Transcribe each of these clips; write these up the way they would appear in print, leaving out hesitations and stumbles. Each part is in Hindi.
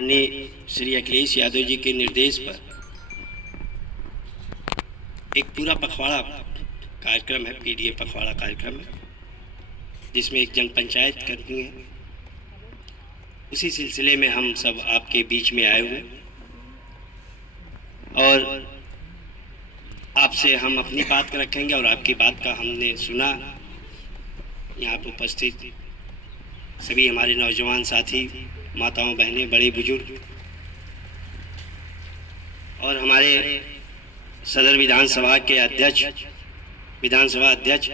ने श्री अखिलेश यादव जी के निर्देश पर एक पूरा पखवाड़ा कार्यक्रम है, पीडीए पखवाड़ा कार्यक्रम है, जिसमें एक जन पंचायत करनी है। उसी सिलसिले में हम सब आपके बीच में आए हुए और आपसे हम अपनी बात रखेंगे और आपकी बात का हमने सुना। यहाँ पर उपस्थित सभी हमारे नौजवान साथी, माताओं, बहनें, बड़े बुजुर्ग और हमारे सदर विधानसभा के विधानसभा अध्यक्ष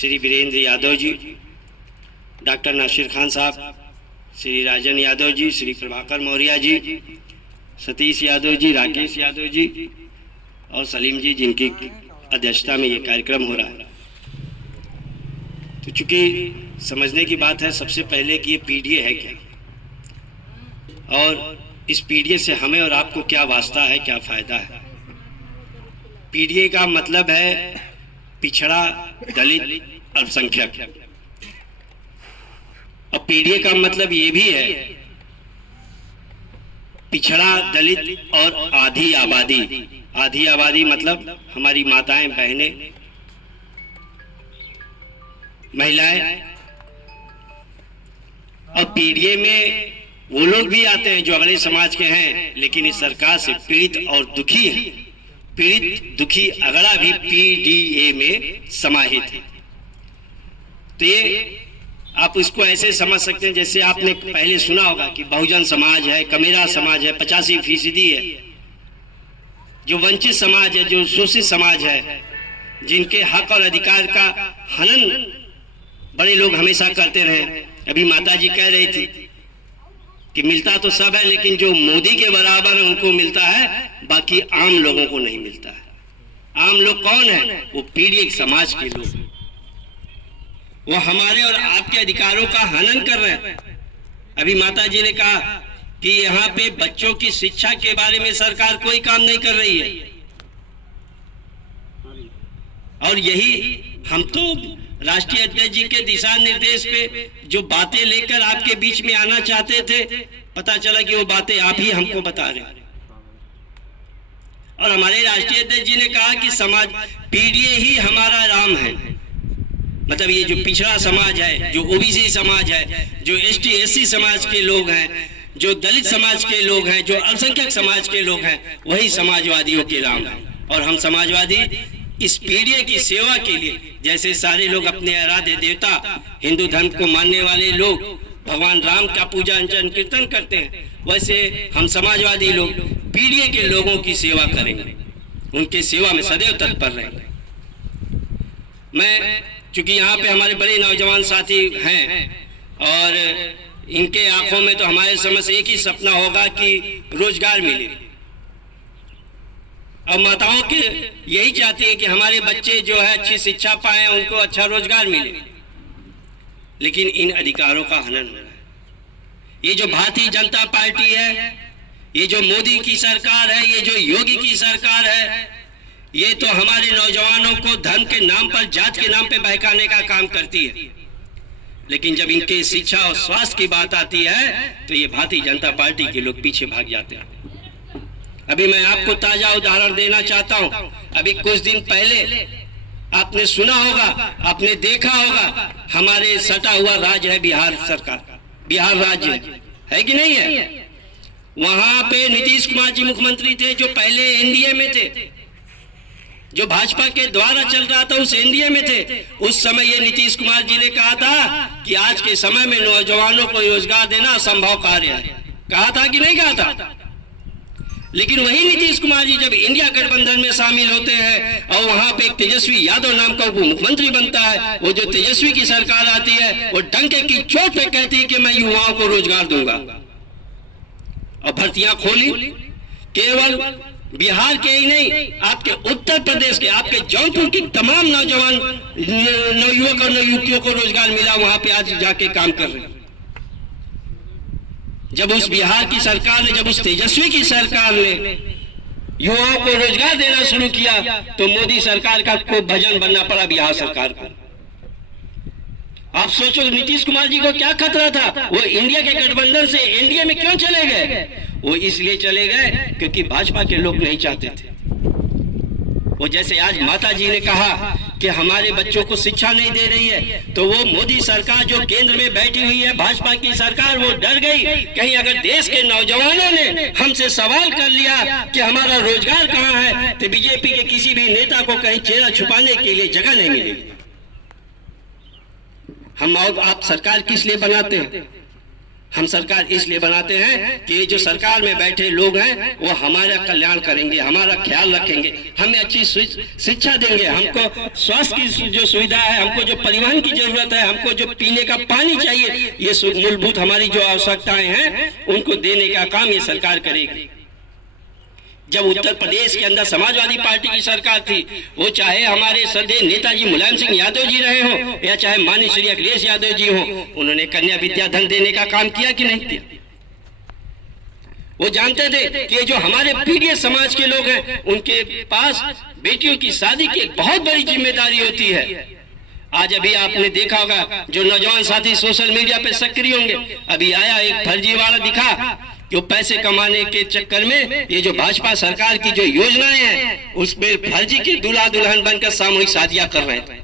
श्री वीरेंद्र यादव जी, डॉक्टर नासिर खान साहब, श्री राजन यादव जी, श्री प्रभाकर मौर्य जी, सतीश यादव जी, राकेश यादव जी और सलीम जी, जिनकी अध्यक्षता में ये कार्यक्रम हो रहा है। तो चूंकि समझने की बात है सबसे पहले कि ये पीडीए है क्या और इस पीडीए से हमें और आपको क्या वास्ता है, क्या फायदा है। पीडीए का मतलब है पिछड़ा, दलित, अल्पसंख्यक। और पीडीए का मतलब ये भी है पिछड़ा, दलित और आधी आबादी। आधी आबादी मतलब हमारी माताएं, बहनें, महिलाएं। और पीडीए में वो लोग भी आते हैं जो अगले समाज के हैं, लेकिन इस सरकार से पीड़ित और दुखी हैं। पीड़ित, दुखी, अगड़ा भी पीडीए में समाहित है। तो ये आप इसको ऐसे समझ सकते हैं जैसे आपने पहले सुना होगा कि बहुजन समाज है, कमेरा समाज है, 85% है, जो वंचित समाज है, जो शोषित समाज है, जिनके हक और अधिकार का हनन बड़े लोग हमेशा करते रहे। अभी माता जी कह रही थी कि मिलता तो सब है, लेकिन जो मोदी के बराबर है उनको मिलता है, बाकी आम लोगों को नहीं मिलता है। आम लोग कौन है? वो पीड़ित समाज के लोग। वो हमारे और आपके अधिकारों का हनन कर रहे हैं। अभी माता जी ने कहा कि यहाँ पे बच्चों की शिक्षा के बारे में सरकार कोई काम नहीं कर रही है। और यही हम तो राष्ट्रीय अध्यक्ष जी के दिशा निर्देश पे जो बातें लेकर आपके बीच में आना चाहते थे, पता चला कि वो बातें आप ही हमको बता रहे हैं। और हमारे राष्ट्रीय अध्यक्ष जी ने कहा कि समाज पीडीए ही हमारा राम है। मतलब ये जो पिछड़ा समाज है, जो ओबीसी समाज है, जो एसटी एससी समाज के लोग हैं, जो दलित समाज के लोग हैं, जो अल्पसंख्यक समाज के लोग हैं, वही समाजवादियों के राम है। और हम समाजवादी इस पीडीए की सेवा के लिए, जैसे सारे लोग अपने आराध्य देवता, हिंदू धर्म को मानने वाले लोग भगवान राम का पूजा अर्चन कीर्तन करते हैं, वैसे हम समाजवादी लोग पीडीए के लोगों की सेवा करेंगे, उनके सेवा में सदैव तत्पर रहेंगे। मैं चूंकि यहाँ पे हमारे बड़े नौजवान साथी हैं और इनके आंखों में तो हमारे समझ एक ही सपना होगा कि रोजगार मिले। और माताओं के यही चाहती है कि हमारे बच्चे जो है अच्छी शिक्षा पाएं, उनको अच्छा रोजगार मिले। लेकिन इन अधिकारों का हनन हो रहा है। ये जो भारतीय जनता पार्टी है, ये जो मोदी की सरकार है, ये जो योगी की सरकार है, ये तो हमारे नौजवानों को धर्म के नाम पर, जात के नाम पे बहकाने का काम करती है। लेकिन जब इनके शिक्षा और स्वास्थ्य की बात आती है तो ये भारतीय जनता पार्टी के लोग पीछे भाग जाते हैं। अभी मैं आपको ताजा उदाहरण देना चाहता हूं। अभी कुछ दिन पहले आपने सुना होगा, आपने देखा होगा, हमारे सटा हुआ राज्य है बिहार सरकार, बिहार राज्य है कि नहीं है? वहां पे नीतीश कुमार जी मुख्यमंत्री थे, जो पहले एनडीए में थे, जो भाजपा के द्वारा चल रहा था उस एनडीए में थे। उस समय ये नीतीश कुमार जी ने कहा था कि आज के समय में नौजवानों को रोजगार देना असंभव कार्य है। कहा था कि नहीं कहा था? लेकिन वही नीतीश कुमार जी जब इंडिया गठबंधन में शामिल होते हैं और वहां पे एक तेजस्वी यादव नाम का उप मुख्यमंत्री बनता है, वो जो तेजस्वी की सरकार आती है, वो डंके की चोट पे कहती है कि मैं युवाओं को रोजगार दूंगा। और भर्तियां खोली, केवल बिहार के ही नहीं, आपके उत्तर प्रदेश के, आपके जौनपुर की तमाम नौजवान, नवयुवक और नवयुवतियों को रोजगार मिला। वहां पे आज जाके काम कर रहे हैं। जब उस बिहार की सरकार ने, जब उस तेजस्वी की सरकार ने युवाओं को रोजगार देना शुरू किया, तो मोदी सरकार का को भजन बनना पड़ा बिहार सरकार को। आप सोचो नीतीश कुमार जी को क्या खतरा था, वो इंडिया के गठबंधन से एनडीए में क्यों चले गए? वो इसलिए चले गए क्योंकि भाजपा के लोग नहीं चाहते थे। वो जैसे आज माता जी ने कहा कि हमारे बच्चों को शिक्षा नहीं दे रही है, तो वो मोदी सरकार जो केंद्र में बैठी हुई है, भाजपा की सरकार, वो डर गई कहीं अगर देश के नौजवानों ने हमसे सवाल कर लिया कि हमारा रोजगार कहाँ है, तो बीजेपी के किसी भी नेता को कहीं चेहरा छुपाने के लिए जगह नहीं मिलेगी। हम और आप सरकार किस लिए बनाते हैं? हम सरकार इसलिए बनाते हैं कि ये जो सरकार में बैठे लोग हैं वो हमारा कल्याण करेंगे, हमारा ख्याल रखेंगे, हमें अच्छी शिक्षा देंगे, हमको स्वास्थ्य की जो सुविधा है, हमको जो परिवहन की जरूरत है, हमको जो पीने का पानी चाहिए, ये मूलभूत हमारी जो आवश्यकताएं हैं उनको देने का काम ये सरकार करेगी। जब उत्तर प्रदेश के अंदर समाजवादी पार्टी की सरकार थी, वो चाहे हमारे श्रद्धेय नेताजी मुलायम सिंह यादव जी रहे हो या चाहे माननीय श्री अखिलेश यादव जी हो, उन्होंने कन्या विद्या धन देने का काम किया कि नहीं किया? वो जानते थे कि जो हमारे पीढ़ी समाज के लोग हैं उनके पास बेटियों की शादी की बहुत बड़ी जिम्मेदारी होती है। आज अभी आपने देखा होगा जो नौजवान साथी सोशल मीडिया पे सक्रिय होंगे, अभी आया एक फर्जीवाड़ा दिखा जो पैसे कमाने के चक्कर में ये जो भाजपा सरकार की जो योजनाएं हैं उसमें फर्जी के दूल्हा दुल्हन बनकर सामूहिक शादियां कर रहे थे।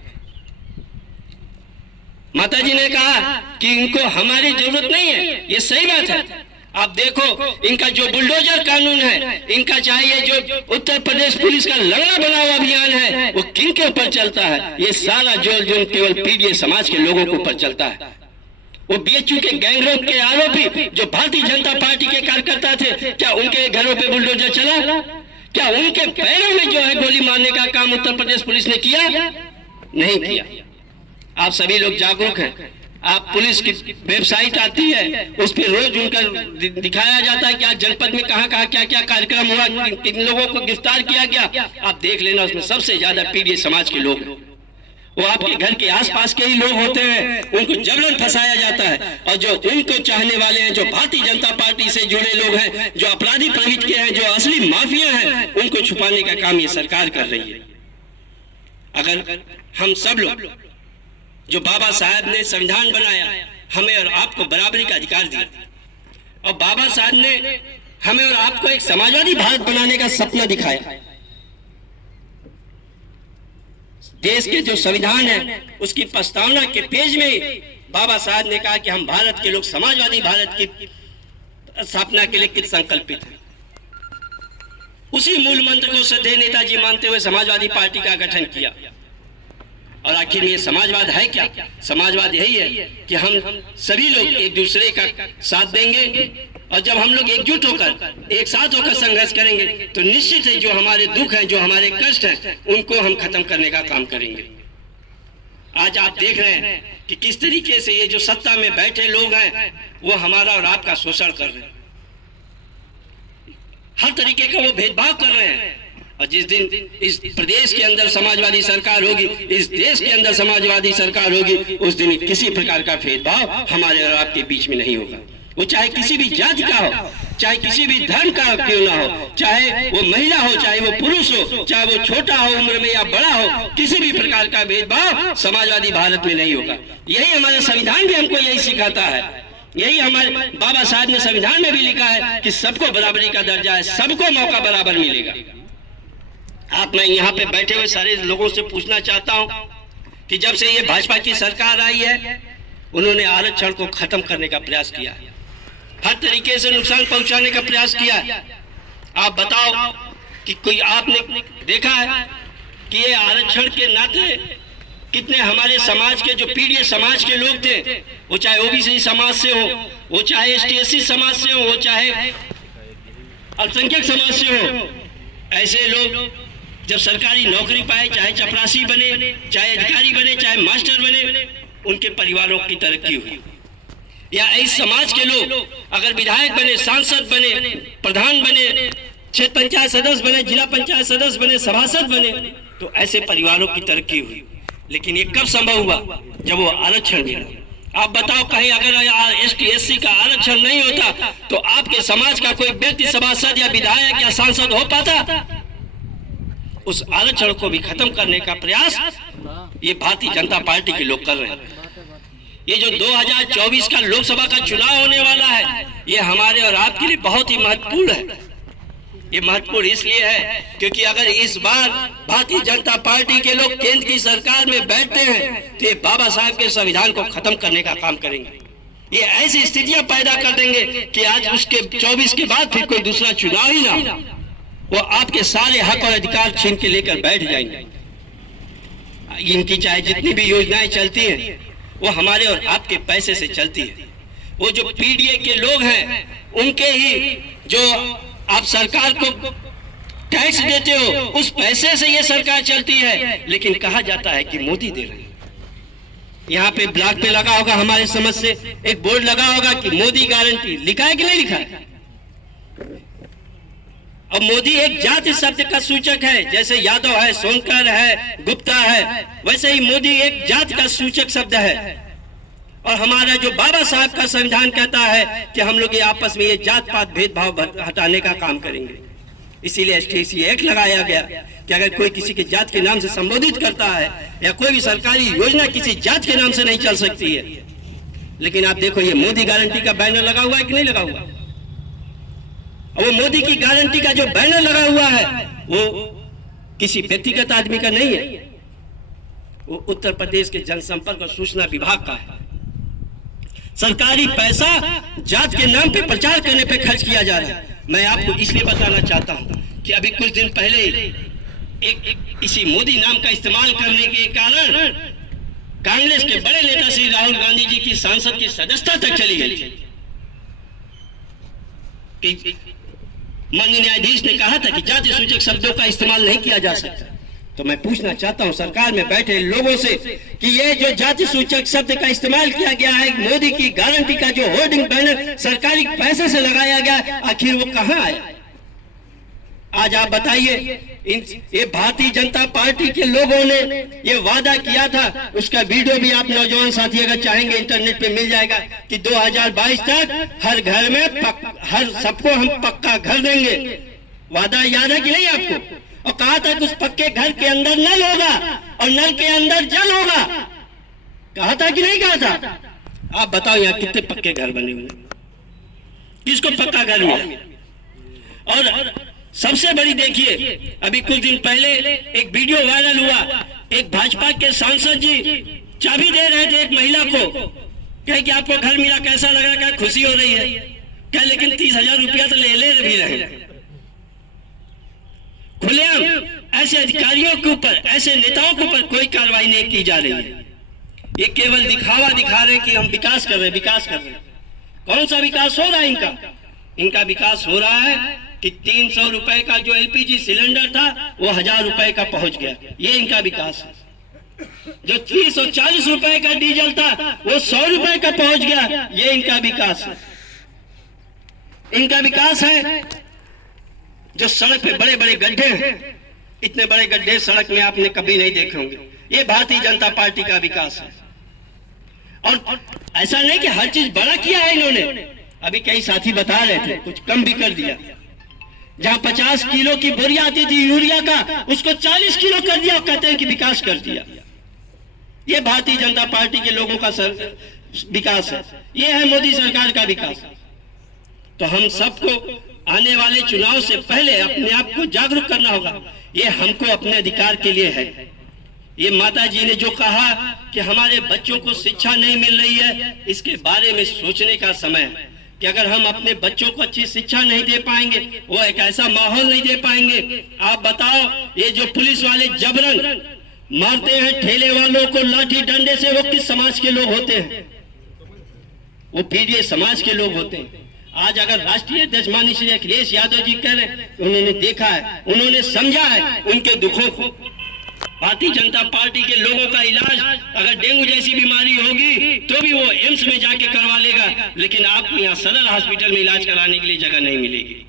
माता जी ने कहा कि इनको हमारी जरूरत नहीं है, ये सही बात है। आप देखो इनका जो बुलडोजर कानून है, इनका चाहिए जो उत्तर प्रदेश पुलिस का लंगड़ा बनाओ अभियान है, वो किन के ऊपर चलता है? ये सारा जोल जो केवल पीढ़ी समाज के लोगों के ऊपर चलता है। वो बीएचयू के गैंगरेप के आरोपी जो भारतीय जनता पार्टी के कार्यकर्ता थे, क्या उनके घरों पे बुलडोजर चला? क्या उनके पैरों में जो है गोली मारने का काम उत्तर प्रदेश पुलिस ने किया? नहीं किया। आप सभी लोग जागरूक हैं। आप पुलिस की वेबसाइट आती है, उस पर रोज उनका दिखाया जाता है कि आज जनपद में कहाँ कहाँ क्या क्या कार्यक्रम हुआ, किन लोगों को गिरफ्तार किया गया। आप देख लेना, उसमें सबसे ज्यादा पीढ़ी समाज के लोग, वो आपके घर के आसपास के ही लोग होते हैं, उनको जबरन फंसाया जाता है। और जो उनको चाहने वाले हैं, जो भारतीय जनता पार्टी से जुड़े लोग हैं, जो अपराधी प्रवृत्ति के हैं, जो असली माफिया हैं, उनको छुपाने का काम ये सरकार कर रही है। अगर हम सब लोग, जो बाबा साहब ने संविधान बनाया, हमें और आपको बराबरी का अधिकार दिया, और बाबा साहब ने हमें और आपको एक समाजवादी भारत बनाने का सपना दिखाया। देश के जो संविधान है उसकी प्रस्तावना के पेज में बाबा साहब ने कहा कि हम भारत के लोग समाजवादी भारत की स्थापना के लिए कित संकल्पित हैं। उसी मूल मंत्र को श्रद्धेय नेताजी मानते हुए समाजवादी पार्टी का गठन किया। और आखिर में ये समाजवाद है क्या? समाजवाद यही है कि हम सभी लोग एक दूसरे का साथ देंगे, और जब हम लोग एकजुट होकर एक साथ होकर संघर्ष करेंगे तो निश्चित है जो हमारे दुख हैं, जो हमारे कष्ट हैं, उनको हम खत्म करने का काम करेंगे। आज आप देख रहे हैं कि किस तरीके से ये जो सत्ता में बैठे लोग हैं वो हमारा और आपका शोषण कर रहे हैं, हर तरीके का वो भेदभाव कर रहे हैं। और जिस दिन इस प्रदेश के अंदर समाजवादी सरकार होगी, इस देश के अंदर समाजवादी सरकार होगी, उस दिन किसी प्रकार का भेदभाव हमारे और आपके बीच में नहीं होगा। वो चाहे किसी भी जाति का हो, चाहे किसी भी धर्म का क्यों ना हो, चाहे वो महिला हो, चाहे वो पुरुष हो, चाहे वो छोटा हो उम्र में या बड़ा हो, किसी भी प्रकार का भेदभाव समाजवादी भारत में नहीं होगा। यही हमारा संविधान भी हमको यही सिखाता है। यही हमारे बाबा साहब ने संविधान में भी लिखा है कि सबको बराबरी का दर्जा है, सबको मौका बराबर मिलेगा। आप मैं यहाँ पे बैठे हुए सारे लोगों से पूछना चाहता हूँ कि जब से ये भाजपा की सरकार आई है, उन्होंने आरक्षण को खत्म करने का प्रयास किया, हर तरीके से नुकसान पहुंचाने का प्रयास किया। आप बताओ कि कोई आपने देखा है कि ये आरक्षण के नाते कितने हमारे समाज के जो पीढ़ी समाज के लोग थे, वो चाहे ओबीसी समाज से हो, वो चाहे एसटी/एससी समाज से हो, वो चाहे अल्पसंख्यक समाज से हो, ऐसे लोग जब सरकारी नौकरी पाए, चाहे चपरासी बने, चाहे अधिकारी बने, चाहे मास्टर बने, उनके परिवारों की तरक्की हुई। या इस समाज के लोग अगर विधायक बने, सांसद बने, प्रधान बने, क्षेत्र पंचायत सदस्य बने, जिला पंचायत सदस्य बने, सभासद बने, तो ऐसे परिवारों की तरक्की हुई। लेकिन ये कब संभव हुआ? जब वो आरक्षण मिला। आप बताओ कहीं अगर एसटी/एससी का आरक्षण नहीं होता तो आपके समाज का कोई व्यक्ति सभासद या विधायक या सांसद हो पाता? उस आरक्षण को भी खत्म करने का प्रयास ये भारतीय जनता पार्टी के लोग कर रहे हैं। ये जो 2024 का लोकसभा का चुनाव होने वाला है, ये हमारे और आपके लिए बहुत ही महत्वपूर्ण है। ये महत्वपूर्ण इसलिए है क्योंकि अगर इस बार भारतीय जनता पार्टी के लोग केंद्र की सरकार में बैठते हैं तो ये बाबा साहब के संविधान को खत्म करने का काम करेंगे। ये ऐसी स्थितियां पैदा कर देंगे कि आज उसके 24 के बाद फिर कोई दूसरा चुनाव ही ना, वो आपके सारे हक और अधिकार छीन के लेकर बैठ जाएंगे। इनकी चाहे जितनी भी योजनाएं चलती हैं वो हमारे और आपके पैसे से चलती है। वो जो पीडीए के लोग हैं उनके ही जो आप सरकार को टैक्स देते हो उस पैसे से ये सरकार चलती है, लेकिन कहा जाता है कि मोदी दे रहे हैं। यहाँ पे ब्लॉक पे लगा होगा, हमारे समझ से एक बोर्ड लगा होगा कि मोदी गारंटी, लिखा है कि नहीं लिखा है? अब मोदी एक जाति शब्द का सूचक है, जैसे यादव है, सोनकर है, गुप्ता है, वैसे ही मोदी एक जाति का सूचक शब्द है। और हमारा जो बाबा साहब का संविधान कहता है कि हम लोग ये आपस में ये जात पात भेदभाव हटाने का काम करेंगे। इसीलिए एसटीसी एक्ट लगाया गया कि अगर कोई किसी के जात के नाम से संबोधित करता है या कोई भी सरकारी योजना किसी जात के नाम से नहीं चल सकती है। लेकिन आप देखो ये मोदी गारंटी का बैनर लगा हुआ है कि नहीं लगा हुआ? वो मोदी की गारंटी का जो बैनर लगा हुआ है वो किसी व्यक्तिगत आदमी का नहीं है, वो उत्तर प्रदेश के जनसंपर्क और सूचना विभाग का है। सरकारी पैसा जात के नाम पे प्रचार करने पे खर्च किया जा रहा है। मैं आपको इसलिए बताना चाहता हूं कि अभी कुछ दिन पहले एक इसी मोदी नाम का इस्तेमाल करने के कारण कांग्रेस के बड़े नेता श्री राहुल गांधी जी की सांसद की सदस्यता तक चली गई। माननीय न्यायाधीश ने कहा था कि जाति सूचक शब्दों का इस्तेमाल नहीं किया जा सकता। तो मैं पूछना चाहता हूं सरकार में बैठे लोगों से कि ये जो जाति सूचक शब्द का इस्तेमाल किया गया है, मोदी की गारंटी का जो होर्डिंग बैनर सरकारी पैसे से लगाया गया, आखिर वो कहां आया? आज आप बताइए, ये भारतीय जनता पार्टी के लोगों ने ये वादा किया था, उसका वीडियो भी आप नौजवान साथी अगर चाहेंगे इंटरनेट पे मिल जाएगा कि 2022 तक हर घर में हर सबको हम पक्का घर देंगे। वादा याद है कि नहीं आपको? और कहा था कि उस पक्के घर के अंदर नल होगा और नल के अंदर जल होगा। कहा था कि नहीं कहा था? आप बताओ यहाँ कितने पक्के घर बने हुए, किसको पक्का घर मिला? और सबसे बड़ी देखिए, अभी कुछ दिन पहले एक वीडियो वायरल हुआ, एक भाजपा के सांसद जी चाबी दे रहे थे एक महिला को, कहे कि आपको घर मिला, कैसा लगा? क्या खुशी हो रही है? क्या लेकिन 30,000 रुपया तो ले भी रहे। खुलेआम ऐसे अधिकारियों के ऊपर, ऐसे नेताओं के ऊपर कोई कार्रवाई नहीं की जा रही है। ये केवल दिखावा दिखा रहे कि हम विकास कर रहे हैं, विकास कर रहे हैं। कौन सा विकास हो रहा है इनका? इनका विकास हो रहा है कि 300 रुपए का जो एलपीजी सिलेंडर था वो 1000 रुपए का पहुंच गया, ये इनका विकास है। जो 30 और 40 रुपए का डीजल था वो 100 रुपए का पहुंच गया, ये इनका विकास है। इनका विकास है जो सड़क पे बड़े बड़े गड्ढे हैं, इतने बड़े गड्ढे सड़क में आपने कभी नहीं देखे होंगे, ये भारतीय जनता पार्टी का विकास है। और ऐसा नहीं कि हर चीज बड़ा किया है इन्होंने, अभी कई साथी बता रहे थे कुछ कम भी कर दिया। जहां 50 किलो की बोरी आती थी यूरिया का, उसको 40 किलो कर दिया, कहते हैं कि विकास कर दिया। ये भारतीय जनता पार्टी के लोगों का विकास है, ये है मोदी सरकार का विकास। तो हम सबको आने वाले चुनाव से पहले अपने आप को जागरूक करना होगा। ये हमको अपने अधिकार के लिए है। ये माता जी ने जो कहा कि हमारे बच्चों को शिक्षा नहीं मिल रही है, इसके बारे में सोचने का समय है कि अगर हम अपने बच्चों को अच्छी शिक्षा नहीं दे पाएंगे, वो एक ऐसा माहौल नहीं दे पाएंगे। आप बताओ, ये जो पुलिस वाले जबरन मारते हैं ठेले वालों को लाठी डंडे से, वो किस समाज के लोग होते हैं? वो पीड़ित समाज के लोग होते हैं। आज अगर राष्ट्रीय अध्यक्ष माननीय श्री अखिलेश यादव जी कह रहे हैं, उन्होंने देखा है, उन्होंने समझा है उनके दुखों को। भारतीय जनता पार्टी के लोगों का इलाज अगर डेंगू जैसी बीमारी होगी तो भी वो एम्स में जाके करवा लेगा, लेकिन आपको यहाँ सदर हॉस्पिटल में इलाज कराने के लिए जगह नहीं मिलेगी।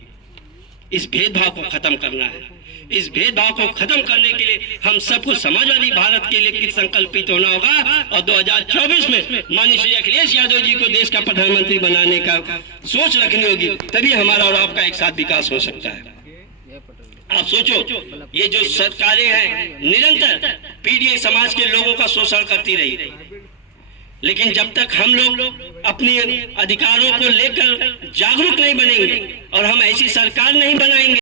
इस भेदभाव को खत्म करना है। इस भेदभाव को खत्म करने के लिए हम सबको समाजवादी भारत के लिए किस संकल्पित होना होगा और 2024 में माननीय श्री अखिलेश यादव जी को देश का प्रधानमंत्री बनाने का सोच रखनी होगी, तभी हमारा और आपका एक साथ विकास हो सकता है। आप सोचो, ये जो सरकारें हैं निरंतर पीड़ित समाज के लोगों का शोषण करती रही, लेकिन जब तक हम लोग अपने अधिकारों को लेकर जागरूक नहीं बनेंगे और हम ऐसी सरकार नहीं बनाएंगे